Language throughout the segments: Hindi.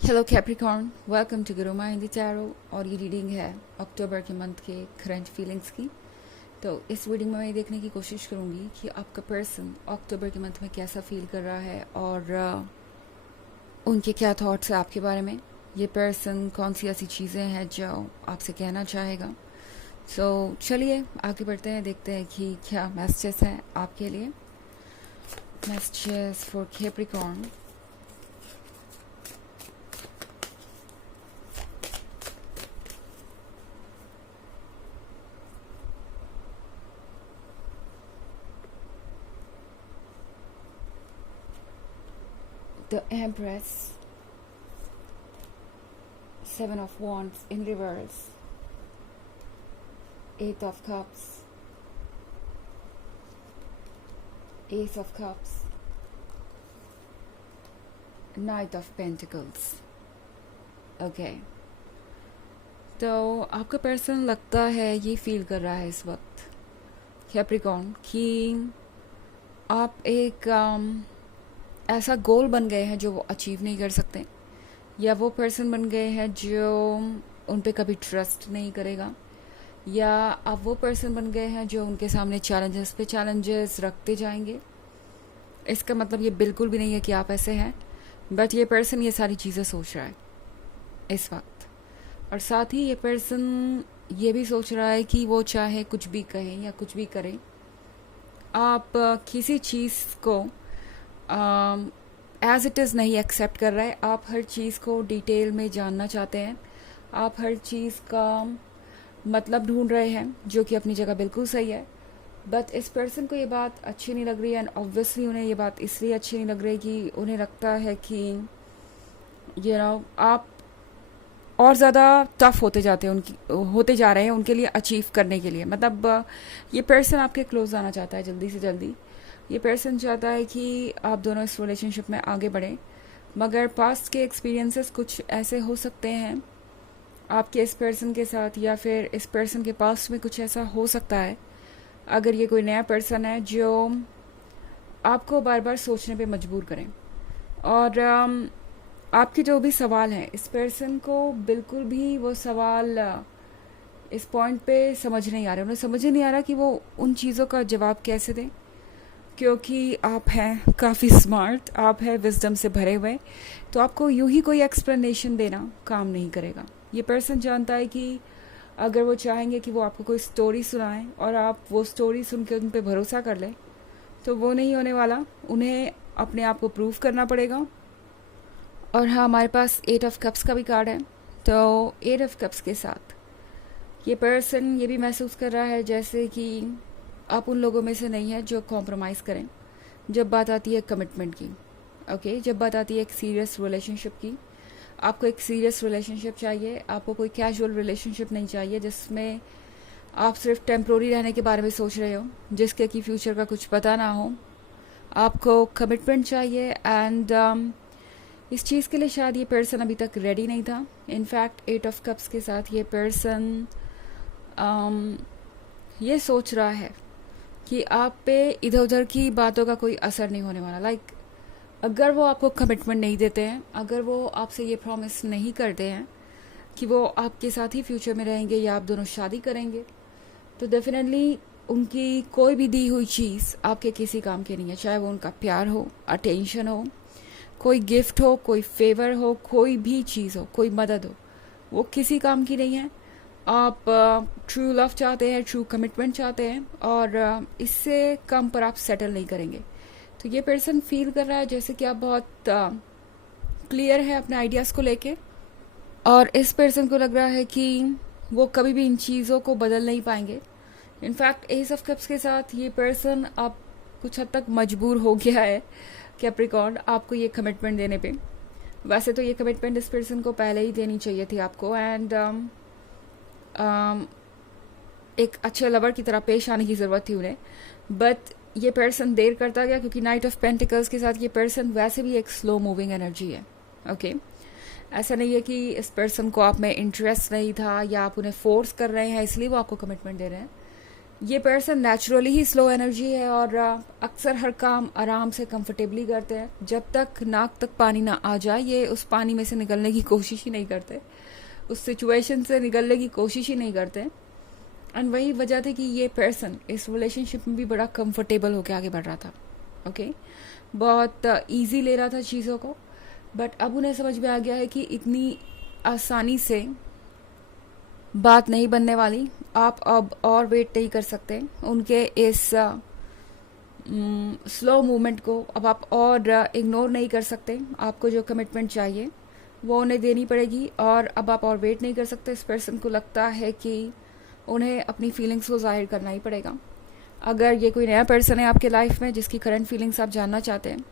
Hello Capricorn, welcome to Gurumaa Hindi tarot. और ये रीडिंग है अक्टूबर के मंथ के करंट फीलिंग्स की। तो इस रीडिंग में मैं देखने की कोशिश करूँगी कि आपका पर्सन अक्टूबर के मंथ में कैसा फील कर रहा है और उनके क्या थॉट्स हैं आपके बारे में। ये पर्सन कौन सी ऐसी चीज़ें हैं जो आपसे कहना चाहेगा। चलिए आगे बढ़ते हैं, देखते हैं कि क्या मैसेजेस हैं आपके लिए। Messages for Capricorn. The Empress, Seven of Wands in reverse, Eight of Cups, Ace of Cups, Knight of Pentacles. Okay. तो आपका पर्सन लगता है ये फील कर रहा है इस वक्त कैप्रिकॉर्न कि आप एक ऐसा गोल बन गए हैं जो वो अचीव नहीं कर सकते, या वो पर्सन बन गए हैं जो उन पे कभी ट्रस्ट नहीं करेगा, या आप वो पर्सन बन गए हैं जो उनके सामने चैलेंजेस पे चैलेंजेस रखते जाएंगे। इसका मतलब ये बिल्कुल भी नहीं है कि आप ऐसे हैं, बट ये पर्सन ये सारी चीज़ें सोच रहा है इस वक्त। और साथ ही ये पर्सन ये भी सोच रहा है कि वो चाहे कुछ भी कहें या कुछ भी करें, आप किसी चीज़ को एज इट इज़ नहीं एक्सेप्ट कर रहा है। आप हर चीज़ को डिटेल में जानना चाहते हैं, आप हर चीज़ का मतलब ढूंढ रहे हैं, जो कि अपनी जगह बिल्कुल सही है। बट इस पर्सन को ये बात अच्छी नहीं लग रही है, एंड ऑब्वियसली उन्हें ये बात इसलिए अच्छी नहीं लग रही कि उन्हें लगता है कि आप और ज़्यादा टफ होते जाते हैं होते जा रहे हैं उनके लिए अचीव करने के लिए। मतलब ये पर्सन आपके क्लोज आना चाहता है जल्दी से जल्दी। ये पर्सन चाहता है कि आप दोनों इस रिलेशनशिप में आगे बढ़ें, मगर पास्ट के एक्सपीरियंसेस कुछ ऐसे हो सकते हैं आपके इस पर्सन के साथ, या फिर इस पर्सन के पास्ट में कुछ ऐसा हो सकता है अगर ये कोई नया पर्सन है जो आपको बार बार सोचने पे मजबूर करें। और आपके जो भी सवाल हैं, इस पर्सन को बिल्कुल भी वो सवाल इस पॉइंट पे समझ नहीं आ रहे। उन्हें समझ ही नहीं आ रहा कि वो उन चीज़ों का जवाब कैसे दें, क्योंकि आप हैं काफ़ी स्मार्ट, आप हैं विजडम से भरे हुए। तो आपको यूं ही कोई एक्सप्लेनेशन देना काम नहीं करेगा। ये पर्सन जानता है कि अगर वो चाहेंगे कि वो आपको कोई स्टोरी सुनाएं और आप वो स्टोरी सुन के उन पर भरोसा कर लें, तो वो नहीं होने वाला। उन्हें अपने आप को प्रूव करना पड़ेगा। और हाँ, हमारे पास 8 ऑफ कप्स का भी कार्ड है। तो 8 ऑफ कप्स के साथ ये पर्सन ये भी महसूस कर रहा है जैसे कि आप उन लोगों में से नहीं है जो कॉम्प्रोमाइज़ करें जब बात आती है कमिटमेंट की। ओके, जब बात आती है एक सीरियस रिलेशनशिप की। आपको एक सीरियस रिलेशनशिप चाहिए, आपको कोई कैजुअल रिलेशनशिप नहीं चाहिए जिसमें आप सिर्फ टेम्प्रोरी रहने के बारे में सोच रहे हो, जिसके कि फ्यूचर का कुछ पता ना हो। आपको कमिटमेंट चाहिए, एंड इस चीज़ के लिए शायद ये पर्सन अभी तक रेडी नहीं था। इनफैक्ट 8 ऑफ कप्स के साथ ये पर्सन ये सोच रहा है कि आप पे इधर उधर की बातों का कोई असर नहीं होने वाला। लाइक अगर वो आपको कमिटमेंट नहीं देते हैं, अगर वो आपसे ये प्रॉमिस नहीं करते हैं कि वो आपके साथ ही फ्यूचर में रहेंगे या आप दोनों शादी करेंगे, तो डेफिनेटली उनकी कोई भी दी हुई चीज़ आपके किसी काम की नहीं है। चाहे वो उनका प्यार हो, अटेंशन हो, कोई गिफ्ट हो, कोई फेवर हो, कोई भी चीज़ हो, कोई मदद हो, वो किसी काम की नहीं है। आप ट्रू लव चाहते हैं, ट्रू कमिटमेंट चाहते हैं, और इससे कम पर आप सेटल नहीं करेंगे। तो ये पर्सन फील कर रहा है जैसे कि आप बहुत क्लियर है अपने आइडियाज़ को लेके, और इस पर्सन को लग रहा है कि वो कभी भी इन चीज़ों को बदल नहीं पाएंगे। इनफैक्ट एस ऑफ कप्स के साथ ये पर्सन आप कुछ हद तक मजबूर हो गया है कैप्रिकॉर्न आपको ये कमिटमेंट देने पे। वैसे तो ये कमिटमेंट इस पर्सन को पहले ही देनी चाहिए थी आपको, एंड एक अच्छे लवर की तरह पेश आने की ज़रूरत थी उन्हें। बट ये पर्सन देर करता गया, क्योंकि नाइट ऑफ पेंटिकल्स के साथ ये पर्सन वैसे भी एक स्लो मूविंग एनर्जी है। ओके, ऐसा नहीं है कि इस पर्सन को आप में इंटरेस्ट नहीं था या आप उन्हें फोर्स कर रहे हैं इसलिए वो आपको कमिटमेंट दे रहे हैं। ये पर्सन नेचुरली ही स्लो एनर्जी है और अक्सर हर काम आराम से कंफर्टेबली करते हैं। जब तक नाक तक पानी ना आ जाए ये उस पानी में से निकलने की कोशिश ही नहीं करते, उस सिचुएशन से निकलने की कोशिश ही नहीं करते। एंड वही वजह थी कि ये पर्सन इस रिलेशनशिप में भी बड़ा कंफर्टेबल होकर आगे बढ़ रहा था। ओके बहुत ईजी ले रहा था चीज़ों को, बट अब उन्हें समझ में आ गया है कि इतनी आसानी से बात नहीं बनने वाली। आप अब और वेट नहीं कर सकते उनके इस स्लो मूवमेंट को, अब आप और इग्नोर नहीं कर सकते। आपको जो कमिटमेंट चाहिए वो उन्हें देनी पड़ेगी और अब आप और वेट नहीं कर सकते। इस पर्सन को लगता है कि उन्हें अपनी फीलिंग्स को जाहिर करना ही पड़ेगा। अगर ये कोई नया पर्सन है आपके लाइफ में जिसकी करंट फीलिंग्स आप जानना चाहते हैं,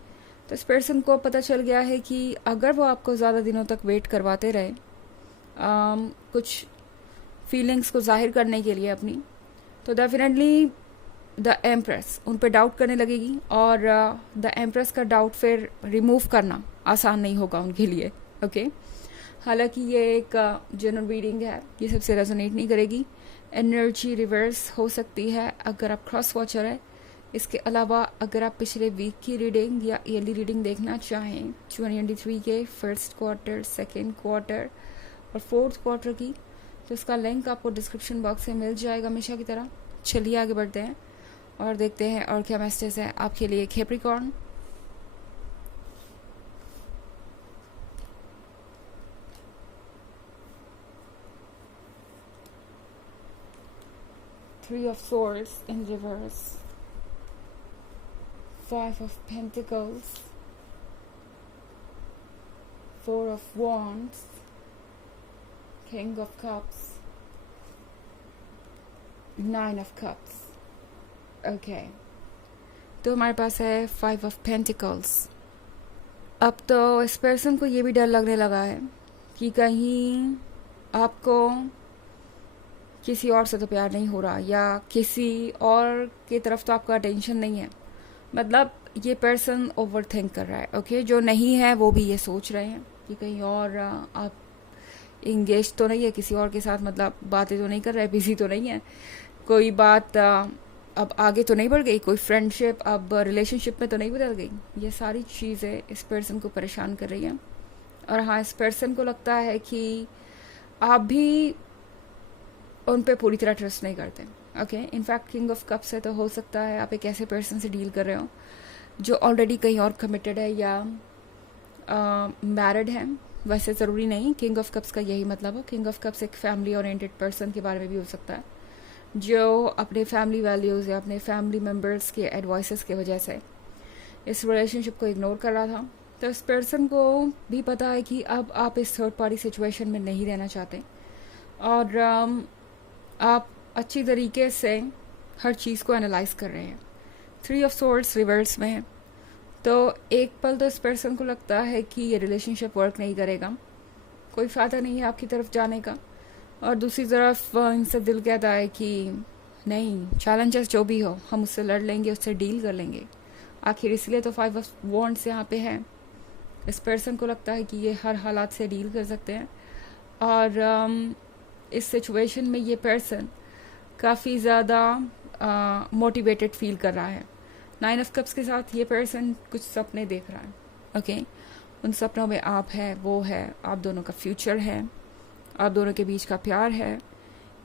तो इस पर्सन को पता चल गया है कि अगर वो आपको ज़्यादा दिनों तक वेट करवाते रहे कुछ फीलिंग्स को जाहिर करने के लिए अपनी, तो डेफिनेटली द एम्प्रेस उन पर डाउट करने लगेगी और द एम्प्रेस का डाउट फिर रिमूव करना आसान नहीं होगा उनके लिए। ओके हालांकि ये एक जनरल रीडिंग है, ये सबसे रेजोनेट नहीं करेगी। एनर्जी रिवर्स हो सकती है अगर आप क्रॉस वॉचर है। इसके अलावा अगर आप पिछले वीक की रीडिंग या ईयरली रीडिंग देखना चाहें 2023 के फर्स्ट क्वार्टर, सेकेंड क्वार्टर और फोर्थ क्वार्टर की, तो इसका लिंक आपको डिस्क्रिप्शन बॉक्स में मिल जाएगा हमेशा की तरह। चलिए आगे बढ़ते हैं और देखते हैं और क्या मैसेज है आपके लिए Capricorn. Three of Swords in reverse, Five of Pentacles, Four of Wands, King of Cups, Nine of Cups. Okay. तो हमारे पास है Five of Pentacles। अब तो इस पर्सन को ये भी डर लगने लगा है कि कहीं आपको किसी और से तो प्यार नहीं हो रहा या किसी और की तरफ तो आपका अटेंशन नहीं है। मतलब ये पर्सन ओवर थिंक कर रहा है। ओके जो नहीं है वो भी ये सोच रहे हैं कि कहीं और आप इंगेज तो नहीं है किसी और के साथ, मतलब बातें तो नहीं कर रहे, बिजी तो नहीं है, कोई बात अब आगे तो नहीं बढ़ गई, कोई फ्रेंडशिप अब रिलेशनशिप में तो नहीं बदल गई। ये सारी चीज़ें इस पर्सन को परेशान कर रही हैं। और हाँ इस पर्सन को लगता है कि आप भी उन पे पूरी तरह ट्रस्ट नहीं करते। Okay in fact king of cups है, तो हो सकता है आप एक ऐसे पर्सन से डील कर रहे हो जो ऑलरेडी कहीं और कमिटेड है या मैरिड है। वैसे ज़रूरी नहीं किंग ऑफ कप्स का यही मतलब हो। किंग ऑफ कप्स एक फैमिली ओरिएंटेड पर्सन के बारे में भी हो सकता है जो अपने फैमिली वैल्यूज़ या अपने फैमिली मेम्बर्स के एडवाइसेस की वजह से इस रिलेशनशिप को इग्नोर कर रहा था। तो इस पर्सन को भी पता है कि अब आप इस थर्ड पार्टी सिचुएशन में नहीं रहना चाहते और आप अच्छी तरीके से हर चीज़ को एनालाइज कर रहे हैं। थ्री ऑफ सोर्ड्स रिवर्स में है, तो एक पल तो इस पर्सन को लगता है कि ये रिलेशनशिप वर्क नहीं करेगा, कोई फ़ायदा नहीं है आपकी तरफ जाने का, और दूसरी तरफ इनसे दिल कहता है कि नहीं चैलेंजेस जो भी हो हम उससे लड़ लेंगे, उससे डील कर लेंगे आखिर। इसलिए तो फाइव ऑफ वॉन्ड्स यहाँ पे है। इस पर्सन को लगता है कि ये हर हालात से डील कर सकते हैं और इस सिचुएशन में ये पर्सन काफ़ी ज़्यादा मोटिवेटेड फील कर रहा है। नाइन ऑफ कप्स के साथ ये पर्सन कुछ सपने देख रहा है। ओके उन सपनों में आप है, वो है, आप दोनों का फ्यूचर है, आप दोनों के बीच का प्यार है।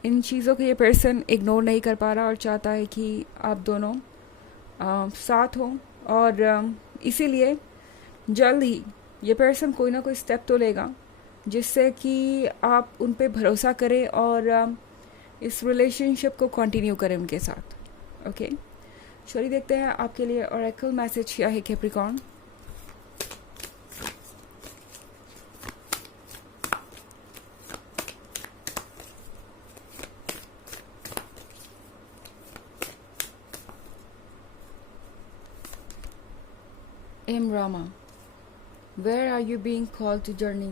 इन चीज़ों को ये पर्सन इग्नोर नहीं कर पा रहा और चाहता है कि आप दोनों साथ हों और इसीलिए जल्द ही ये पर्सन कोई ना कोई स्टेप तो लेगा जिससे कि आप उन पे भरोसा करें और इस रिलेशनशिप को कंटिन्यू करें उनके साथ। ओके चलिए देखते हैं आपके लिए ओरेकल मैसेज क्या है कैप्रिकॉर्न। एम रामा where are you being called to journey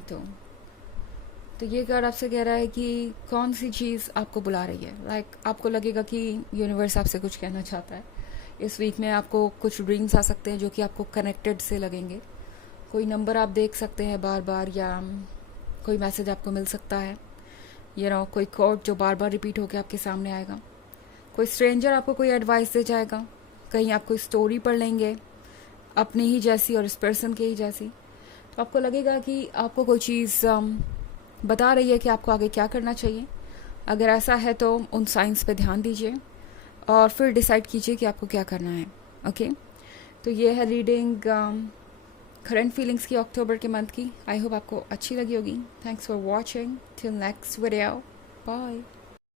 तो ये कार्ड आपसे कह रहा है कि कौन सी चीज़ आपको बुला रही है। लाइक आपको लगेगा कि यूनिवर्स आपसे कुछ कहना चाहता है। इस वीक में आपको कुछ ड्रीम्स आ सकते हैं जो कि आपको कनेक्टेड से लगेंगे। कोई नंबर आप देख सकते हैं बार बार या कोई मैसेज आपको मिल सकता है। कोई कोड जो बार बार रिपीट होकर आपके सामने आएगा। कोई स्ट्रेंजर आपको कोई एडवाइस दे जाएगा, कहीं आप कोई स्टोरी पढ़ लेंगे अपनी ही जैसी और इस पर्सन के ही जैसी, तो आपको लगेगा कि आपको कोई चीज़ बता रही है कि आपको आगे क्या करना चाहिए। अगर ऐसा है तो उन साइंस पे ध्यान दीजिए और फिर डिसाइड कीजिए कि आपको क्या करना है। ओके, तो ये है रीडिंग करंट फीलिंग्स की अक्टूबर के मंथ की। आई होप आपको अच्छी लगी होगी। Thanks for watching, till next video, bye.